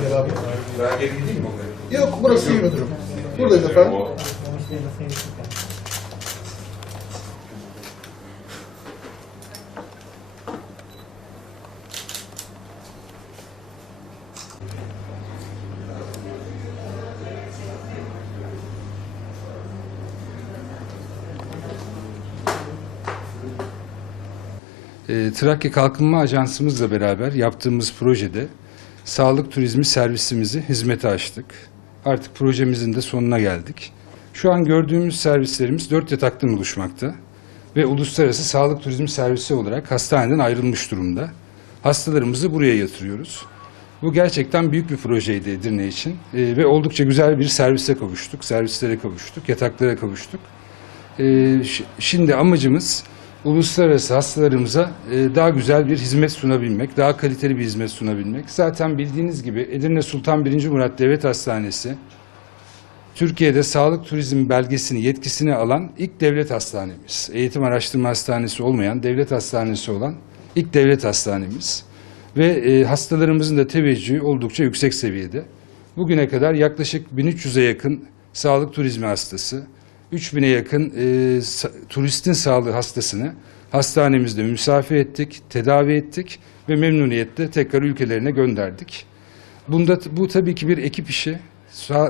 Gel abi. Daha geri gideyim mi oraya? Yok burası iyi müdürüm. Buradayız efendim. O- E, Trakya Kalkınma Ajansımızla beraber yaptığımız projede sağlık turizmi servisimizi hizmete açtık. Artık projemizin de sonuna geldik. Şu an gördüğümüz servislerimiz dört yataktan oluşmakta ve uluslararası sağlık turizmi servisi olarak hastaneden ayrılmış durumda. Hastalarımızı buraya yatırıyoruz. Bu gerçekten büyük bir projeydi Edirne için E, ve oldukça güzel bir servise kavuştuk, servislere kavuştuk, yataklara kavuştuk. Ş- Şimdi amacımız uluslararası hastalarımıza e, daha güzel bir hizmet sunabilmek, daha kaliteli bir hizmet sunabilmek. Zaten bildiğiniz gibi Edirne Sultan 1. Murat Devlet Hastanesi Türkiye'de sağlık turizm belgesini, yetkisini alan ilk devlet hastanemiz. Eğitim araştırma hastanesi olmayan, devlet hastanesi olan ilk devlet hastanemiz. Ve e, hastalarımızın da teveccühü oldukça yüksek seviyede. Bugüne kadar yaklaşık 1300'e yakın sağlık turizmi hastası, 3000'e yakın e, sa- turistin sağlığı hastasını hastanemizde misafir ettik, tedavi ettik ve memnuniyetle tekrar ülkelerine gönderdik. Bunda bu tabii ki bir ekip işi.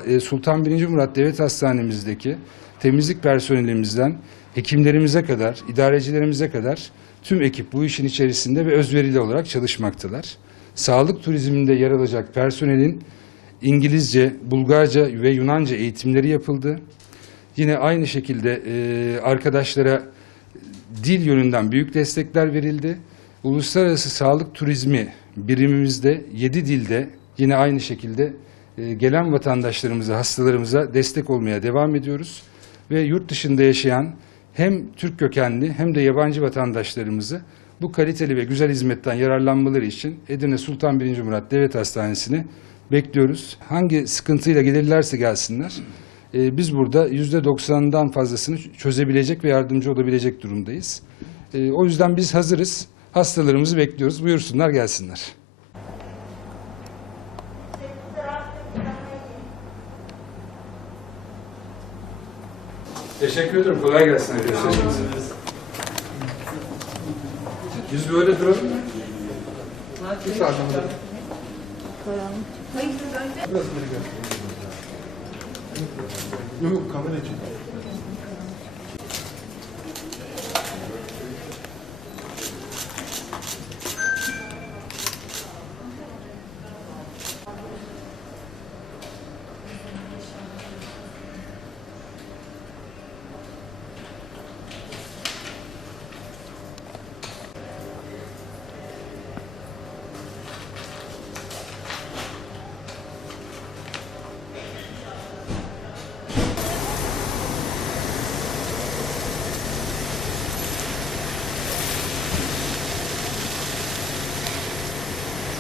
E, Sultan 1. Murat Devlet Hastanemizdeki temizlik personelimizden hekimlerimize kadar, idarecilerimize kadar tüm ekip bu işin içerisinde ve özverili olarak çalışmaktalar. Sağlık turizminde yer alacak personelin İngilizce, Bulgarca ve Yunanca eğitimleri yapıldı. Yine aynı şekilde e, arkadaşlara dil yönünden büyük destekler verildi. Uluslararası sağlık turizmi birimimizde 7 dilde yine aynı şekilde e, gelen vatandaşlarımıza, hastalarımıza destek olmaya devam ediyoruz. Ve yurt dışında yaşayan hem Türk kökenli hem de yabancı vatandaşlarımızı bu kaliteli ve güzel hizmetten yararlanmaları için Edirne Sultan 1. Murat Devlet Hastanesi'ni bekliyoruz. Hangi sıkıntıyla gelirlerse gelsinler. E, Biz burada %90'dan fazlasını çözebilecek ve yardımcı olabilecek durumdayız. E, O yüzden biz hazırız. Hastalarımızı bekliyoruz. Buyursunlar gelsinler. Teşekkür ederim. Kolay gelsin arkadaşlar. Biz böyle duralım mı? Saniye müdürüm. Biraz gel. Yok yok kamera için.